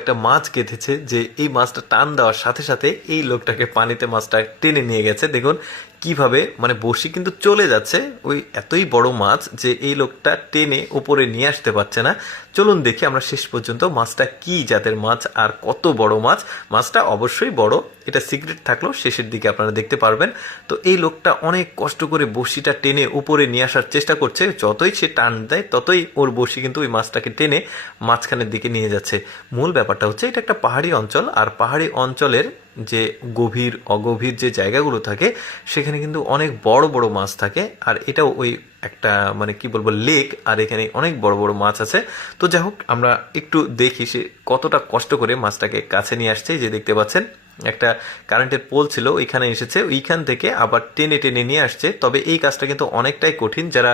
একটা মাছ কেটেছে যে এই মাছটা টান দেওয়ার সাথে সাথে এই লোকটাকে পানিতে মাছটা টেনে নিয়ে গেছে। দেখুন কিভাবে মানে বড়শি কিন্তু চলে যাচ্ছে, ওই এতই বড় মাছ যে এই লোকটা টেনে উপরে নিয়ে আসতে পারছে না। চলুন দেখি আমরা শেষ পর্যন্ত মাছটা কি জাতের মাছ আর কত বড় মাছ। মাছটা অবশ্যই বড়, এটা সিক্রেট থাকলেও শেষের দিকে আপনারা দেখতে পারবেন। তো এই লোকটা অনেক কষ্ট করে বড়শিটা টেনে উপরে নিয়ে আসার চেষ্টা করছে, যতই সে টান দেয় ততই ওর বড়শি কিন্তু ওই মাছটাকে টেনে মাঝখানের দিকে নিয়ে যাচ্ছে। মূল ব্যাপারটা হচ্ছে এটা একটা পাহাড়ি অঞ্চল, আর পাহাড়ি অঞ্চলের যে গভীর অগভীর যে জায়গাগুলো থাকে সেখানে কিন্তু অনেক বড় বড় মাছ থাকে। আর এটাও ওই একটা মানে কি বলবো লেক, আর এখানে অনেক বড় বড় মাছ আছে। তো যাই হোক আমরা একটু দেখি সে কতটা কষ্ট করে মাছটাকে কাছে নিয়ে আসছে। যে দেখতে পাচ্ছেন একটা কারেন্টের পোল ছিল ওইখানে এসেছে, ওইখান থেকে আবার টেনে টেনে নিয়ে আসছে। তবে এই কাজটা কিন্তু অনেকটাই কঠিন। যারা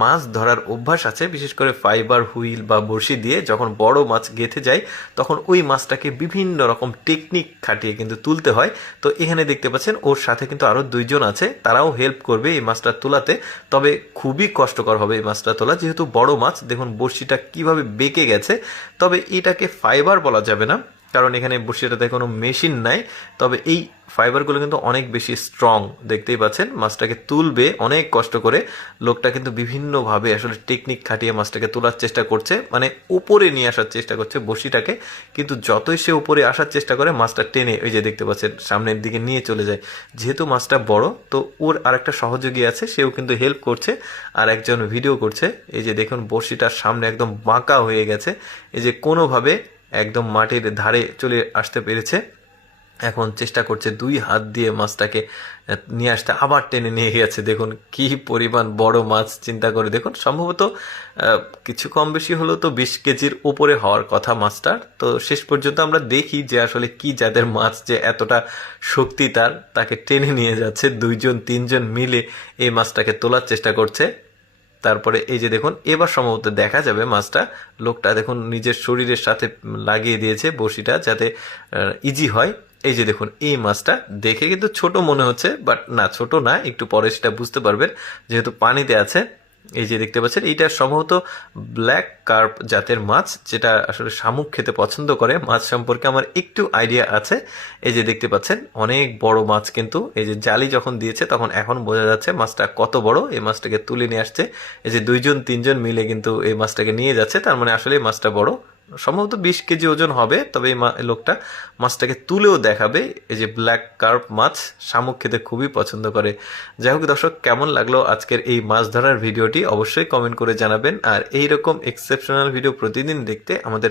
মাছ ধরার অভ্যাস আছে, বিশেষ করে ফাইবার হুইল বা বড়শি দিয়ে যখন বড় মাছ গেঁথে যায় তখন ওই মাছটাকে বিভিন্ন রকম টেকনিক খাটিয়ে কিন্তু তুলতে হয়। তো এখানে দেখতে পাচ্ছেন ওর সাথে কিন্তু আরো দুইজন আছে, তারাও হেল্প করবে এই মাছটা তোলাতে। তবে খুবই কষ্টকর হবে এই মাছটা তোলা, যেহেতু বড় মাছ। দেখুন বড়শিটা কিভাবে বেঁকে গেছে। তবে এটাকে ফাইবার বলা যাবে না, কারণ এখানে বড়শিটাতে কোনো মেশিন নাই। তবে এই ফাইবারগুলো কিন্তু অনেক বেশি স্ট্রং। দেখতেই পাচ্ছেন মাছটাকে তুলবে অনেক কষ্ট করে। লোকটা কিন্তু বিভিন্নভাবে আসলে টেকনিক খাটিয়ে মাছটাকে তোলার চেষ্টা করছে, মানে উপরে নিয়ে আসার চেষ্টা করছে বড়শিটাকে। কিন্তু যতই সে উপরে আসার চেষ্টা করে মাছটা টেনে ওই যে দেখতে পাচ্ছেন সামনের দিকে নিয়ে চলে যায়। যেহেতু মাছটা বড়, তো ওর আরেকটা সহযোগী আছে, সেও কিন্তু হেল্প করছে আর একজন ভিডিও করছে। এই যে দেখুন বড়শিটার সামনে একদম বাঁকা হয়ে গেছে, এই যে কোনোভাবে একদম মাটির ধারে চলে আসতে পেরেছে। এখন চেষ্টা করছে দুই হাত দিয়ে মাছটাকে নিয়ে আসতে, আবার টেনে নিয়ে গেছে। দেখুন কি পরিমাণ বড় মাছ, চিন্তা করে দেখুন। সম্ভবত কিছু কম বেশি হলেও তো 20 কেজির উপরে হওয়ার কথা মাছটার। তো শেষ পর্যন্ত আমরা দেখি যে আসলে কি জাতের মাছ যে এতটা শক্তি তাকে টেনে নিয়ে যাচ্ছে। দুইজন তিনজন মিলে এই মাছটাকে তোলার চেষ্টা করছে। তারপরে এই যে দেখুন এবার সম্ভবত দেখা যাবে মাছটা। লোকটা দেখুন নিজের শরীরের সাথে লাগিয়ে দিয়েছে বড়শিটা যাতে ইজি হয়। এই যে দেখুন এই মাছটা দেখে কিন্তু ছোট মনে হচ্ছে, বাট না, ছোট না, একটু পরে সেটা বুঝতে পারবেন যেহেতু পানিতে আছে। এই যে দেখতে পাচ্ছেন এইটা সম্ভবত ব্ল্যাক কার্প জাতের মাছ, যেটা আসলে শামুক খেতে পছন্দ করে। মাছ সম্পর্কে আমার একটু আইডিয়া আছে। এই যে দেখতে পাচ্ছেন অনেক বড় মাছ, কিন্তু এই যে জালি যখন দিয়েছে তখন এখন বোঝা যাচ্ছে মাছটা কত বড়। এই মাছটাকে তুলে নিয়ে আসছে, এই যে দুইজন তিনজন মিলে কিন্তু এই মাছটাকে নিয়ে যাচ্ছে। তার মানে আসলে মাছটা বড়, সম্ভবত 20 কেজি ওজন হবে। তবে এই লোকটা মাছটাকে তুলেও দেখাবে। এই যে ব্ল্যাক কার্প মাছ শামুক খেতে খুবই পছন্দ করে। যাই হোক দর্শক, কেমন লাগলো আজকের এই মাছ ধরার ভিডিওটি অবশ্যই কমেন্ট করে জানাবেন। আর এইরকম এক্সেপশনাল ভিডিও প্রতিদিন দেখতে আমাদের